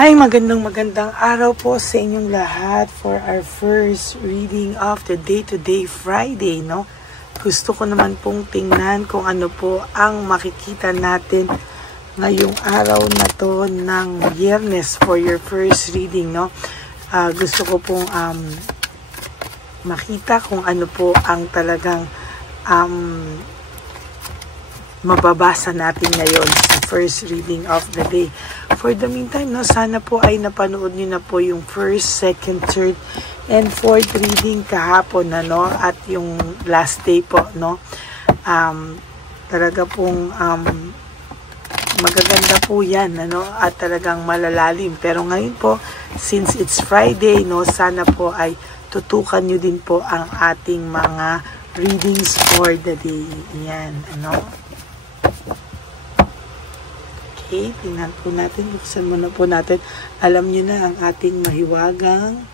Hi, magandang araw po sa inyong lahat for our first reading of the day today Friday, no? Gusto ko naman pong tingnan kung ano po ang makikita natin ngayong araw na to ng Biyernes for your first reading, no? Gusto ko pong makita kung ano po ang talagang mababasa natin ngayon sa first reading of the day. For the meantime, no, sana po ay napanood nyo na po yung first, second, third, and fourth reading kahapon, no, at yung last day po, no. Talaga pong magaganda po yan, ano, at talagang malalalim. Pero ngayon po, since it's Friday, no, sana po ay tutukan nyo din po ang ating mga readings for the day. Yan, ano. Okay, tingnan po natin, buksan muna po natin. Alam nyo na ang ating mahiwagang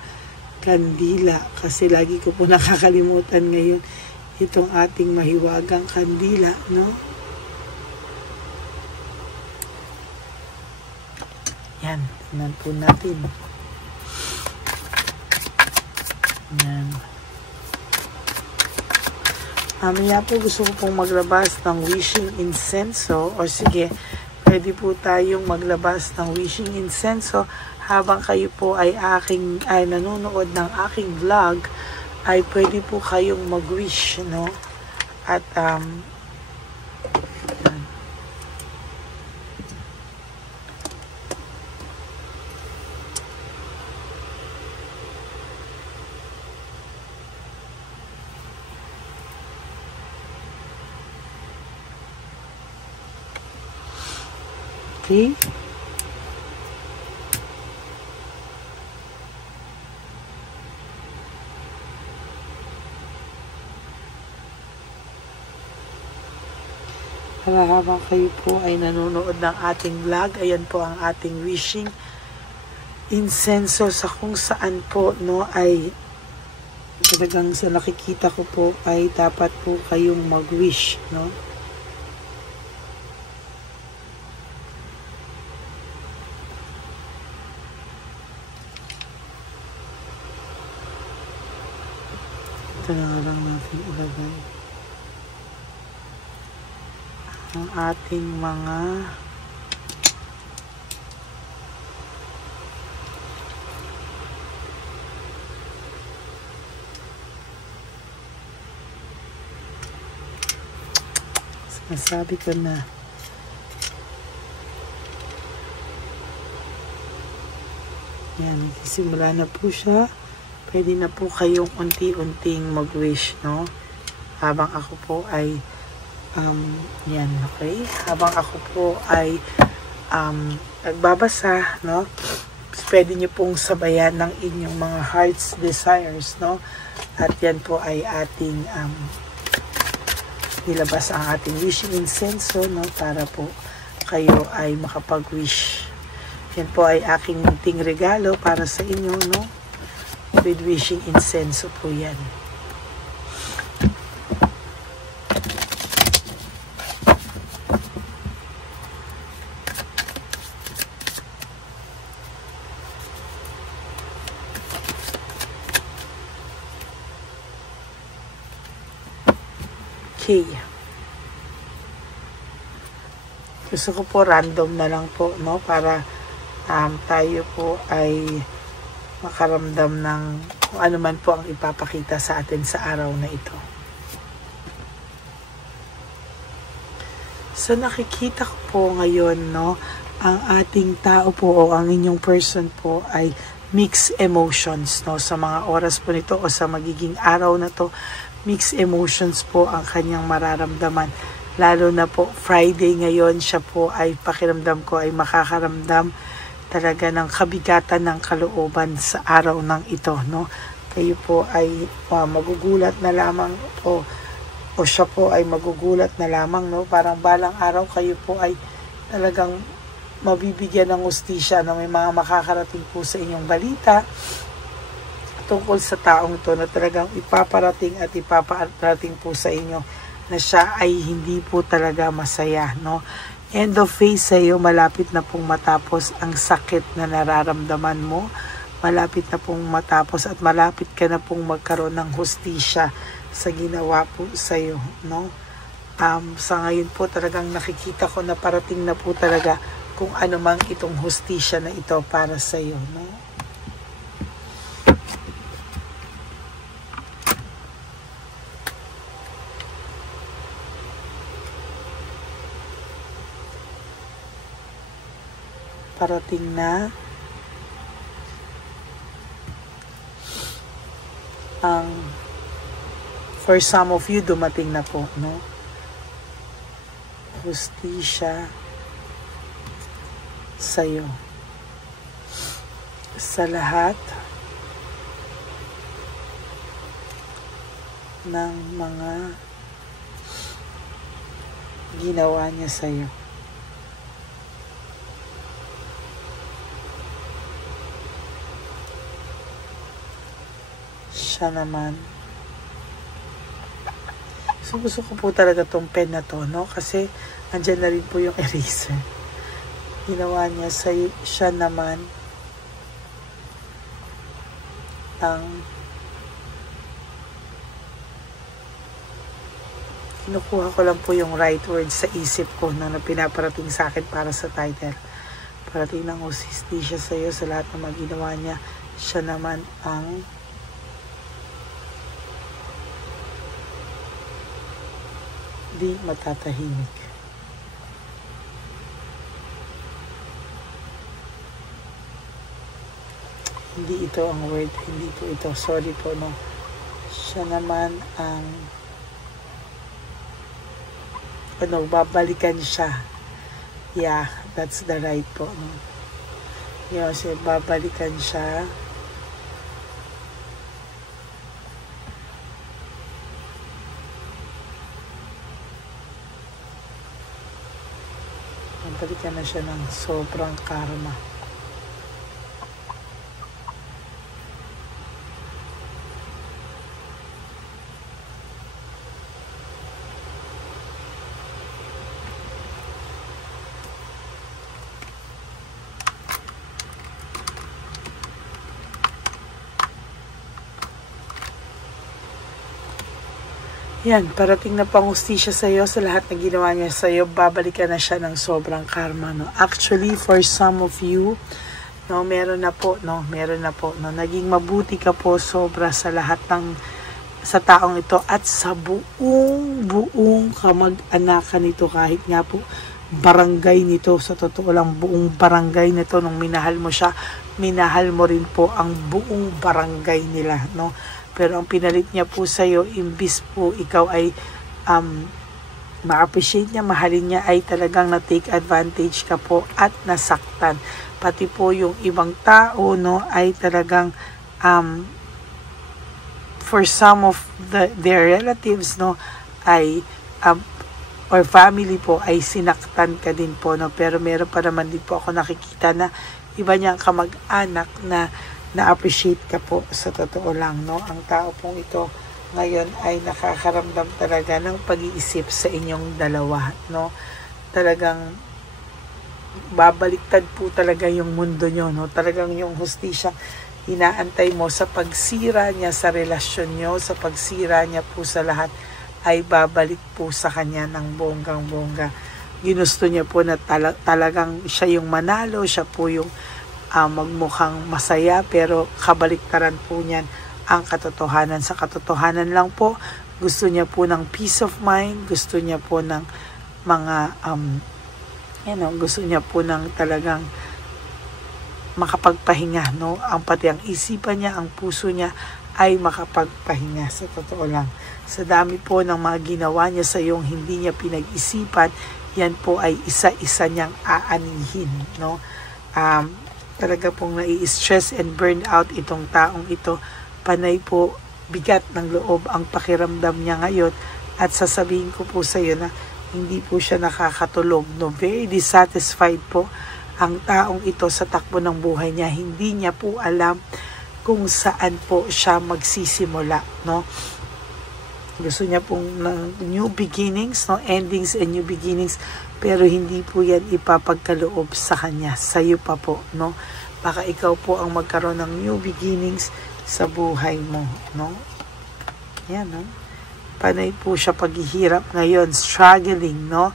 kandila, kasi lagi ko po nakakalimutan ngayon itong ating mahiwagang kandila, no? Yan, tingnan po natin. Yan. Mamaya po gusto ko pong maglabas ng wishing incenso, o sige, pwede po tayong maglabas ng wishing incenso habang kayo po ay nanonood ng aking vlog, ay pwede po kayong mag-wish, no? At okay. Para habang kayo po ay nanonood ng ating vlog, ayan po ang ating wishing incenso, sa kung saan po, no, ay talagang sa nakikita ko po ay dapat po kayong mag-wish, no? Ito na nga lang natin ilagay ang ating mga nasabi ko na. Yan, nagsisimula na po siya. Pwede na po kayong unti-unting mag-wish, no? Habang ako po ay yan, okay? Habang ako po ay nagbabasa, no? Pwede nyo pong sabayan ng inyong mga heart's desires, no? At yan po ay ating nilabas ang ating wishing incenso, no? Para po kayo ay makapag-wish. Yan po ay aking munting regalo para sa inyo, no? With wishing incenso po yan. Okay. Gusto ko po random na lang po, no? Para tayo po ay makaramdam ng kung ano man po ang ipapakita sa atin sa araw na ito. So nakikita ko po ngayon, no, ang ating tao po o ang inyong person po ay mixed emotions, no, sa mga oras po nito o sa magiging araw na to. Mixed emotions po ang kanyang mararamdaman. Lalo na po Friday ngayon, siya po ay pakiramdam ko ay makakaramdam talaga ng kabigatan ng kalooban sa araw ng ito, no? Kayo po ay magugulat na lamang o siya po ay magugulat na lamang, no? Parang balang araw kayo po ay talagang mabibigyan ng hustisya na may mga makakarating po sa inyong balita tungkol sa taong ito na talagang ipaparating at ipaparating po sa inyo na siya ay hindi po talaga masaya, no? end of phase sa'yo, malapit na pong matapos ang sakit na nararamdaman mo. Malapit na pong matapos at malapit ka na pong magkaroon ng hustisya sa ginawa po sa'yo, no? Sa ngayon po talagang nakikita ko na parating na po talaga kung ano mang itong hustisya na ito para sa'yo, no? Parating na ang for some of you dumating na po, no? Hustisya sa'yo sa lahat ng mga ginawa niya sa'yo. Siya naman. So, gusto ko po talaga tong pen na to, no? Kasi, andyan na rin po yung eraser. Ginawa niya siya naman ang kinukuha ko lang po yung right words sa isip ko na pinaparating sa akin para sa title. Parating ng hustisya sa iyo sa lahat ng mga ginawa niya. Siya naman ang di matatahimik. Hindi ito ang word, hindi po ito. Sorry po, no. Siya naman ang babalikan siya. Yeah, that's the right po, no. Yeah, so babalikan siya. Babalikan na siya ng sobrang karma. Yan, parating na pang-hustisya sa iyo sa lahat na ginawa niya sa iyo. Babalikan na siya ng sobrang karma, no. Actually, for some of you, no, meron na po, no. Naging mabuti ka po sobra sa lahat ng sa taong ito at sa buong kamag-anakan nito, kahit nga po barangay nito, sa totoo lang buong barangay nito. Nung minahal mo siya, minahal mo rin po ang buong barangay nila, no. Pero ang pinalit niya po sa'yo, imbis po ikaw ay ma-appreciate niya, mahalin niya, ay talagang na-take advantage ka po at nasaktan. Pati po yung ibang tao, no, ay talagang for some of their relatives, no, ay or family po, ay sinaktan ka din po, no. Pero meron pa naman din po ako nakikita na iba niyang kamag-anak na na-appreciate ka po, sa totoo lang, no. Ang tao pong ito ngayon ay nakakaramdam talaga ng pag-iisip sa inyong dalawa, no. Talagang babaliktad po talaga yung mundo nyo, no. Talagang yung hustisya inaantay mo sa pagsira niya sa relasyon nyo, sa pagsira niya po sa lahat, ay babalik po sa kanya ng bonggang-bongga. Ginusto niya po na talagang siya yung manalo, siya po yung magmukhang masaya, pero kabaliktaran po niyan ang katotohanan. Sa katotohanan lang po, gusto niya po ng peace of mind, gusto niya po ng mga gusto niya po ng talagang makapagpahinga, no. Ang pati ang isipan niya, ang puso niya ay makapagpahinga, sa totoo lang. Sa dami po ng mga ginawa niya sa iyong hindi niya pinag-isipan, yan po ay isa-isa niyang aanihin, no. Talaga pong nai-stress and burn out itong taong ito. Panay po, bigat ng loob ang pakiramdam niya ngayon. At sasabihin ko po sa iyo na hindi po siya nakakatulog, no. Very dissatisfied po ang taong ito sa takbo ng buhay niya. Hindi niya po alam kung saan po siya magsisimula, no. Gusto niya pong ng new beginnings, no, endings and new beginnings. pero hindi po yan ipapagkaloob sa kanya, sa iyo pa po, no? Baka ikaw po ang magkaroon ng new beginnings sa buhay mo, no? Yan, no? Panay po siya paghihirap ngayon, struggling, no?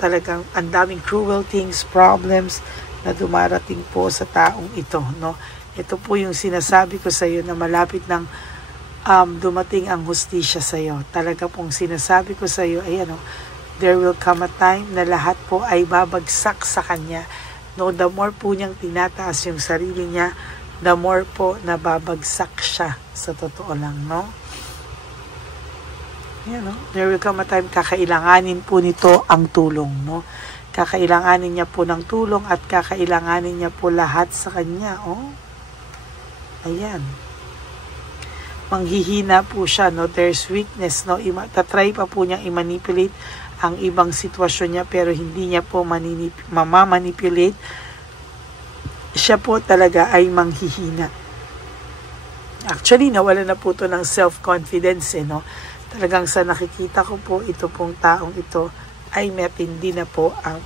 Talagang ang daming cruel things, problems na dumarating po sa taong ito, no? Ito po yung sinasabi ko sa iyo na malapit ng dumating ang hustisya sa iyo. Talaga pong sinasabi ko sa iyo, ayan, no? There will come a time na lahat po ay babagsak sa kanya. No, the more po niyang tinataas yung sarili niya, the more po nababagsak siya, sa totoo lang, no? Yan, no? There will come a time kakailanganin po nito ang tulong, no? Kakailanganin niya po ng tulong at kakailanganin niya po lahat sa kanya, oh. Ayan. Manghihina po siya, no? There's weakness, no? Tatry pa po niyang i-manipulate ang ibang sitwasyon niya, pero hindi niya po mamamanipulate. Siya po talaga ay manghihina. Actually, nawala na po ito ng self-confidence, no? Talagang sa nakikita ko po, ito pong taong ito ay matindi na po ang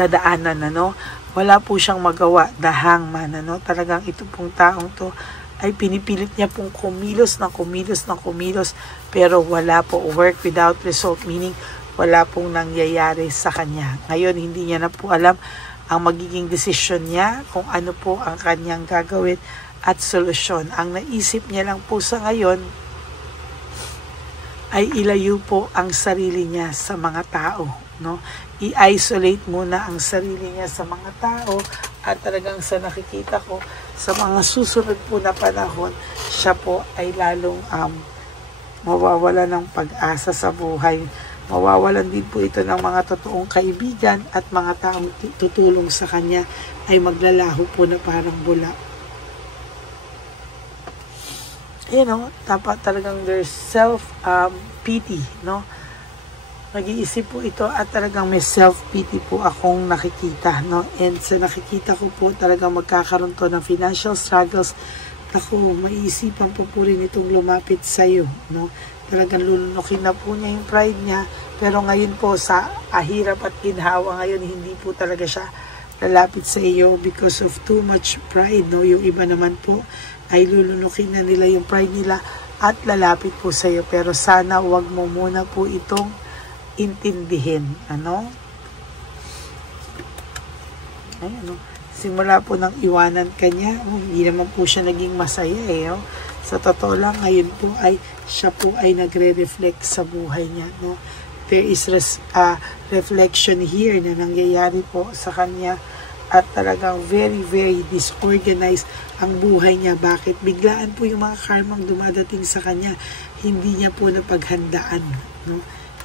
dadaanan, no? Wala po siyang magawa, the hangman, no? Talagang ito pong taong to ay pinipilit niya pong kumilos, pero wala po, work without result, meaning wala pong nangyayari sa kanya. Ngayon, hindi niya na po alam ang magiging desisyon niya, kung ano po ang kanyang gagawin at solusyon. Ang naisip niya lang po sa ngayon ay ilayo po ang sarili niya sa mga tao, no? I-isolate muna ang sarili niya sa mga tao, at talagang sa nakikita ko sa mga susunod po na panahon, siya po ay lalong mawawala ng pag-asa sa buhay. Mawawalan din po ito ng mga totoong kaibigan, at mga taong tutulong sa kanya ay maglalaho po na parang bula. You know, dapat talagang there's self-pity, no? Nag-iisip po ito, at talagang may self-pity po akong nakikita, no? And sa nakikita ko po, talagang magkakaroon to ng financial struggles. Ako, maiisipan po rin itong lumapit sa iyo, no? Talagang lulunukin na po niya yung pride niya, pero ngayon po sa ahirap at ginhawa ngayon, hindi po talaga siya lalapit sa iyo because of too much pride, no? Yung iba naman po ay lulunukin na nila yung pride nila at lalapit po sa iyo, pero sana wag mo muna po itong intindihin, ano? Ayan, no? Simula po nang iwanan kanya, hindi naman po siya naging masaya, no? Sa totoo lang, ngayon po ay siya po ay nagre-reflect sa buhay niya, no? There is reflection here na nangyayari po sa kanya, at talagang very, very disorganized ang buhay niya. Bakit? Biglaan po yung mga karmang dumadating sa kanya. Hindi niya po napaghandaan, no?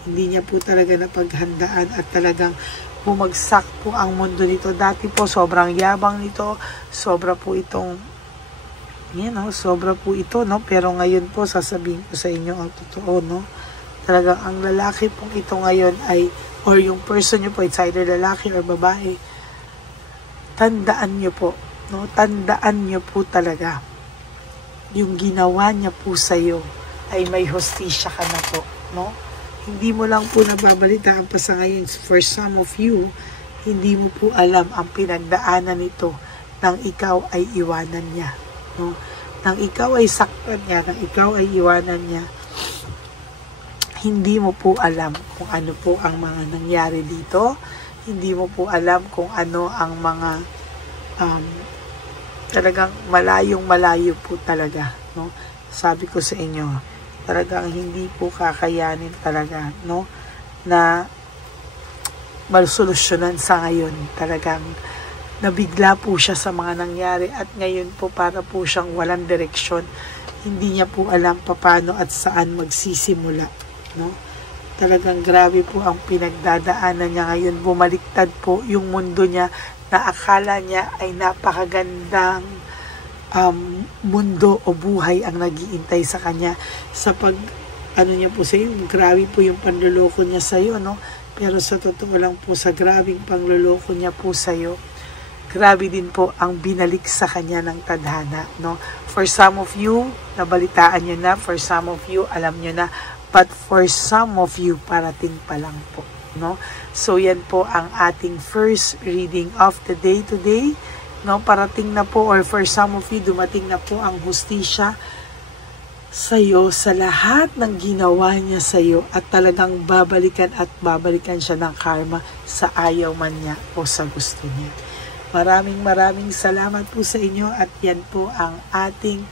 Hindi niya po talaga napaghandaan, at talagang bumagsak po ang mundo nito. Dati po, sobrang yabang nito. Sobra po itong, sobra po ito, no? Pero ngayon po, sasabihin ko sa inyo ang totoo, no? Talagang ang lalaki pong ito ngayon ay, or yung person niyo po, it's either lalaki or babae, tandaan niyo po, no? Tandaan niyo po talaga, yung ginawa niya po sa iyo ay may hustisya ka na po, no? Hindi mo lang po nababalitaan pa sa ngayon. For some of you, hindi mo po alam ang pinagdaanan nito nang ikaw ay iwanan niya, no? Nang ikaw ay saktan niya, nang ikaw ay iwanan niya, hindi mo po alam kung ano po ang mga nangyari dito. Hindi mo po alam kung ano ang mga talagang malayo po talaga, no? Sabi ko sa inyo, talagang hindi po kakayanin talaga, no, na masolusyonan sa ngayon. Talagang nabigla po siya sa mga nangyari, at ngayon po para po siyang walang direksyon. Hindi niya po alam paano at saan magsisimula, no? Talagang grabe po ang pinagdadaanan niya ngayon. Bumaliktad po yung mundo niya, na akala niya ay napakagandang mundo o buhay ang nag-iintay sa kanya. Sa niya po sa iyo, grabe po yung panloloko niya sa iyo, no? Pero sa totoo lang po, sa grabing panloloko niya po sa iyo, grabe din po ang binalik sa kanya ng tadhana, no? For some of you, nabalitaan nyo na. For some of you, alam nyo na. but for some of you, parating pa lang po, no? So, yan po ang ating first reading of the day today, no? Parating na po, or for some of you, dumating na po ang hustisya sa'yo sa lahat ng ginawa niya sa'yo, at talagang babalikan at babalikan siya ng karma sa ayaw man niya o sa gusto niya. Maraming salamat po sa inyo, at yan po ang ating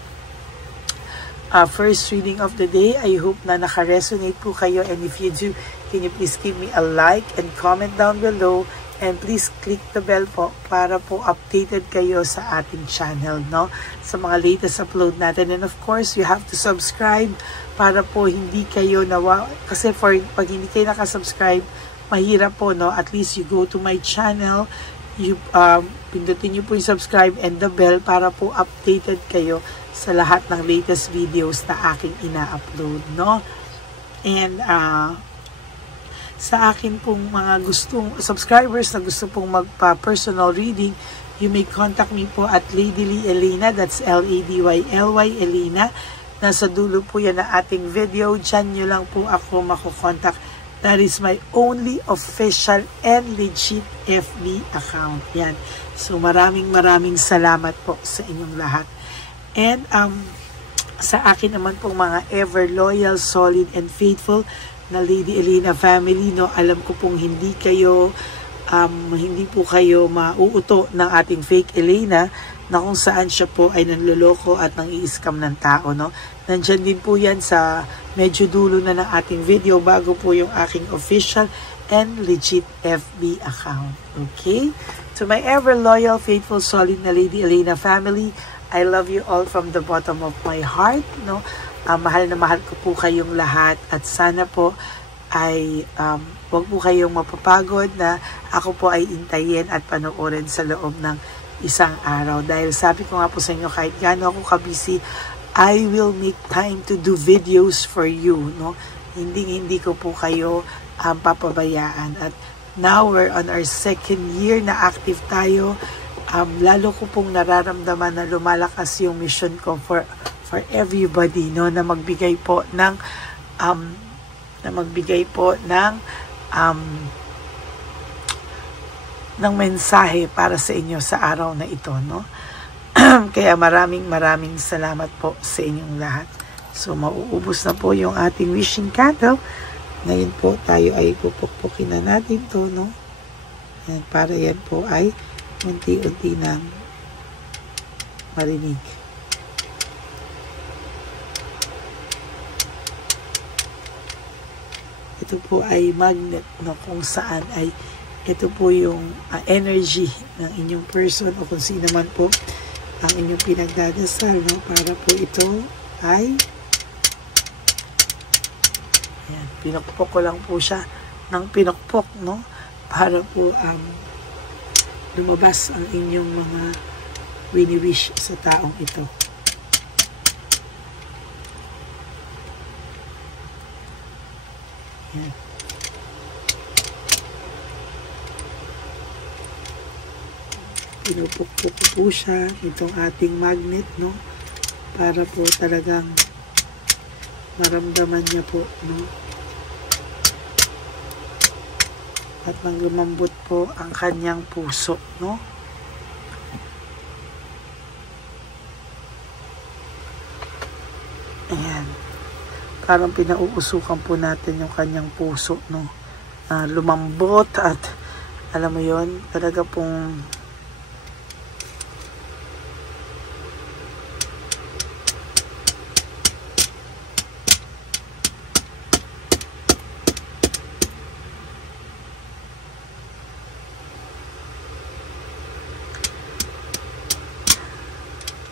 first reading of the day. I hope na naka-resonate po kayo, and if you do, can you please give me a like and comment down below, and please click the bell po para po updated kayo sa ating channel, no? Sa mga latest upload natin. And of course, you have to subscribe para po hindi kayo kasi pag hindi kayo nakasubscribe, mahirap po, no? At least you go to my channel, you pindutin nyo po yung subscribe and the bell para po updated kayo sa lahat ng latest videos na aking ina-upload, no? And sa akin pong mga subscribers na gusto pong magpa-personal reading, you may contact me po at Lady Lee Elena, that's Ladyly Elena. Nasa dulo po yan na ating video, dyan nyo lang po ako makukontak. That is my only official and legit FB account. Yan. So maraming salamat po sa inyong lahat. And sa akin naman pong mga ever loyal, solid, and faithful na Lady Elena family, no, alam ko pong hindi po kayo mauuto ng ating fake Elena na kung saan siya po ay nanloloko at nang-i-scam ng tao, no. Nandyan din po yan sa medyo dulo na ng ating video bago po yung aking official and legit FB account. Okay? To my ever loyal, faithful, solid na Lady Elena family, I love you all from the bottom of my heart, no? Mahal na mahal ko po kayong lahat, at sana po ay wag po kayong mapapagod na ako po ay intayin at panoorin sa loob ng isang araw. Dahil sabi ko nga po sa inyo, kahit gaano ako kabisi, I will make time to do videos for you, no? Hindi ko po kayo papabayaan. At now we're on our second year na active tayo. Lalo ko pong nararamdaman na lumalakas yung mission ko for everybody, no, na magbigay po ng mensahe para sa inyo sa araw na ito, no. Kaya maraming salamat po sa inyong lahat. So mauubos na po yung ating wishing candle. Ngayon po tayo ay pupukpukin na natin to, no. Yan, para yan po ay unti-unti nang marinig. Ito po ay magnet, no, kung saan ay ito po yung energy ng inyong person o kung sino man po ang inyong pinagdadasal, no, para po ito ay yan, pinukpok ko lang po siya ng pinukpok, no, para po lumabas ang inyong mga wini-wish sa taong ito. Yan. Pinupukpok ko po siya itong ating magnet, no, para po talagang maramdaman niya po, no, at nang lumambot po ang kanyang puso, no. Ayan. Parang pinauusukan po natin yung kanyang puso, no. Lumambot at alam mo yon, talaga pong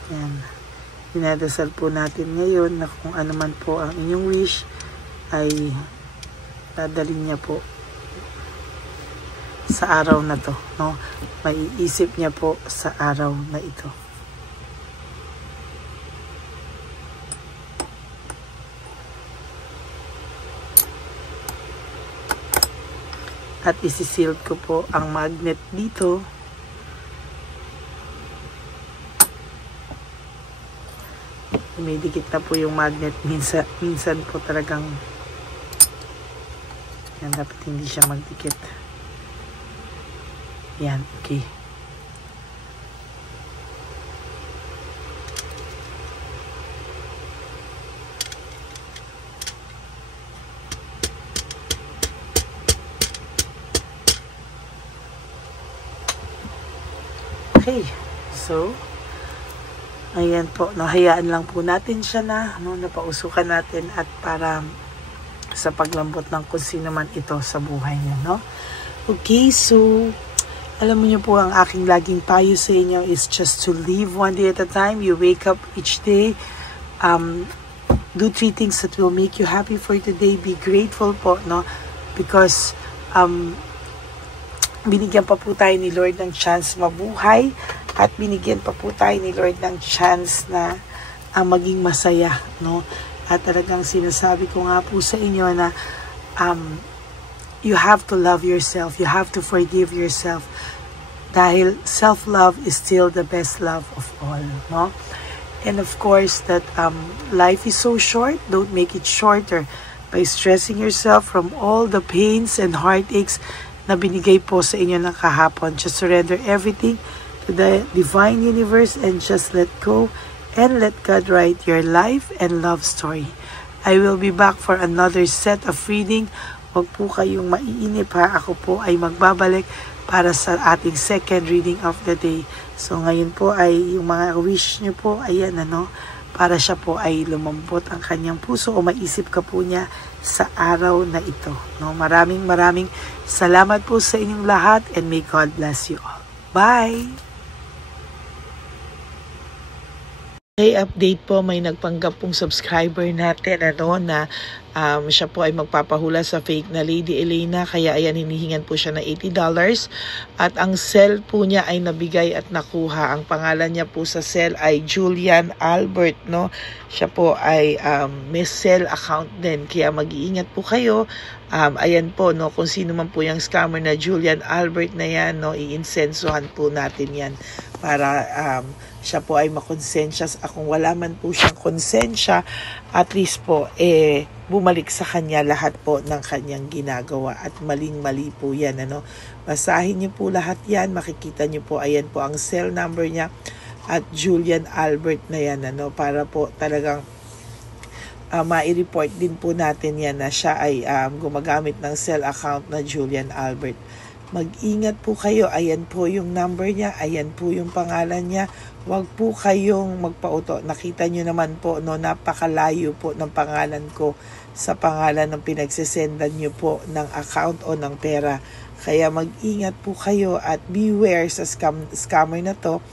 yan. Dinadasal po natin ngayon na kung ano man po ang inyong wish ay dadalhin niya po sa araw na to, no? Maiisip niya po sa araw na ito. At isisealed ko po ang magnet dito. Dumidikit na po yung magnet. Minsan po talagang Yan, dapat hindi siya magdikit. Yan, okay. Okay, so, ayan po, nahayaan lang po natin siya na, napausukan natin at para sa paglambot ng kung sino man ito sa buhay niya, no? Okay, so, alam niyo po ang aking laging payo sa inyo is just to live one day at a time. You wake up each day, do 3 things that will make you happy for today. Be grateful po, no? Because, binigyan pa po tayo ni Lord ng chance mabuhay at binigyan pa po tayo ni Lord ng chance na maging masaya, no? At talagang sinasabi ko nga po sa inyo na you have to love yourself, you have to forgive yourself dahil self-love is still the best love of all, no? And of course that life is so short, don't make it shorter by stressing yourself from all the pains and heartaches na binigay po sa inyo ng kahapon. Just surrender everything to the divine universe and just let go and let God write your life and love story. I will be back for another set of reading. Huwag po kayong maiinip ha. Ako po ay magbabalik para sa ating second reading of the day. So ngayon po ay yung mga wish nyo po, ayan para siya po ay lumambot ang kanyang puso o maisip ka po niya sa araw na ito. No? Maraming salamat po sa inyong lahat and may God bless you all. Bye! Okay, update po, may nagpanggap pong subscriber natin na siya po ay magpapahula sa fake na Lady Elena, kaya ayan hinihingan po siya ng $80 at ang cell po niya ay nabigay at nakuha. Ang pangalan niya po sa cell ay Julian Albert, no? Siya po ay may cell account din, kaya mag-iingat po kayo. Ayan po, no, kung sino man po yung scammer na Julian Albert na yan, no, iinsensuhan po natin yan para siya po ay makonsensya. Kung wala man po siyang konsensya, at least po bumalik sa kanya lahat po ng kanyang ginagawa at maling-mali po yan, basahin niyo po lahat yan, makikita niyo po, ayan po ang cell number niya at Julian Albert na yan, para po talagang mai-report din po natin yan na siya ay gumagamit ng cell account na Julian Albert. Mag-ingat po kayo, ayan po yung number niya, ayan po yung pangalan niya. Huwag po kayong magpauto. Nakita nyo naman po, napakalayo po ng pangalan ko sa pangalan ng pinagsesendan nyo po ng account o ng pera. Kaya mag-ingat po kayo at beware sa scammer na to.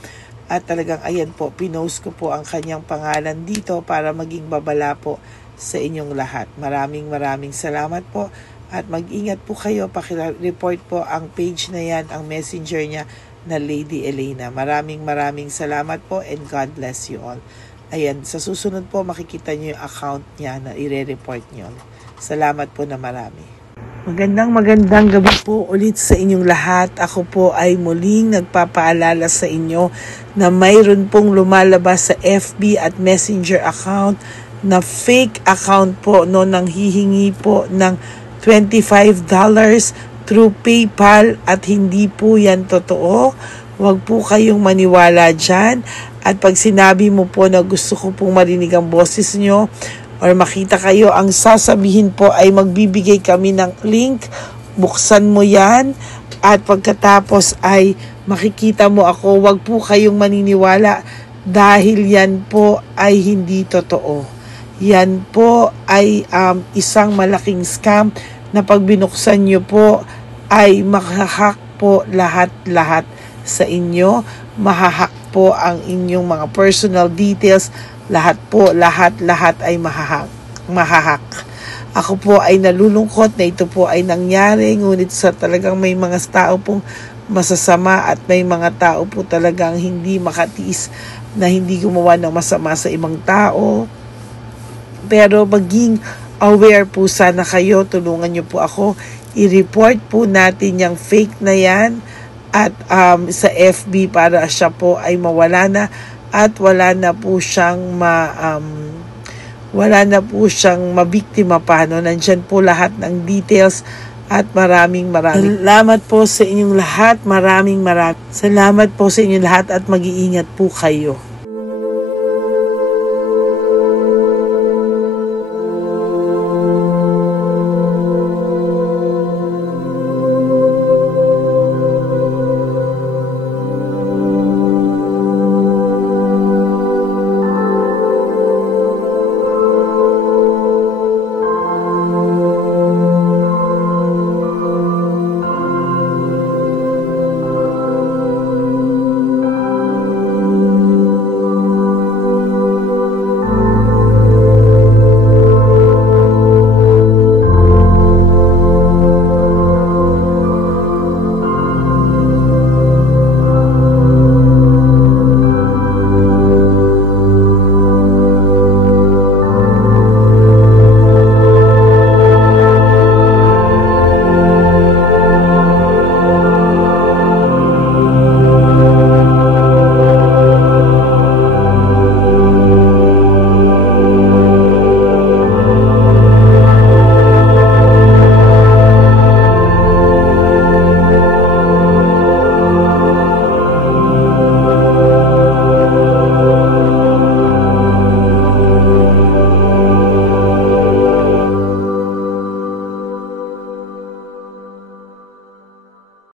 At talagang ayan po, pinost ko po ang kanyang pangalan dito para maging babala po sa inyong lahat. Maraming salamat po. At mag-ingat po kayo, paki-report po ang page na yan, ang messenger niya na Lady Elena. Maraming salamat po and God bless you all. Ayan, sa susunod po makikita niyo yung account niya na i-report niyo. Salamat po na marami. Magandang gabi po ulit sa inyong lahat. Ako po ay muling nagpapaalala sa inyo na mayroon pong lumalabas sa FB at Messenger account na fake account po, nang hihingi po ng $25 through PayPal at hindi po yan totoo. Huwag po kayong maniwala dyan. At pag sinabi mo po na gusto ko pong marinig ang boses nyo or makita kayo, ang sasabihin po ay magbibigay kami ng link. Buksan mo yan at pagkatapos ay makikita mo ako. Huwag po kayong maniniwala dahil yan po ay hindi totoo. Yan po ay isang malaking scam na pag binuksan nyo po ay mahahack po lahat sa inyo. Mahahack po ang inyong mga personal details. Lahat ay mahahack. Ako po ay nalulungkot na ito po ay nangyari, ngunit sa talagang may mga tao pong masasama at may mga tao po talagang hindi makatiis na hindi gumawa ng masama sa ibang tao. Pero maging aware po sana kayo, tulungan nyo po ako, i-report po natin yung fake na yan at sa FB para siya po ay mawala na at wala na po siyang mabiktima pa. Nandyan po lahat ng details At maraming salamat po sa inyong lahat. Maraming salamat po sa inyong lahat at mag-iingat po kayo.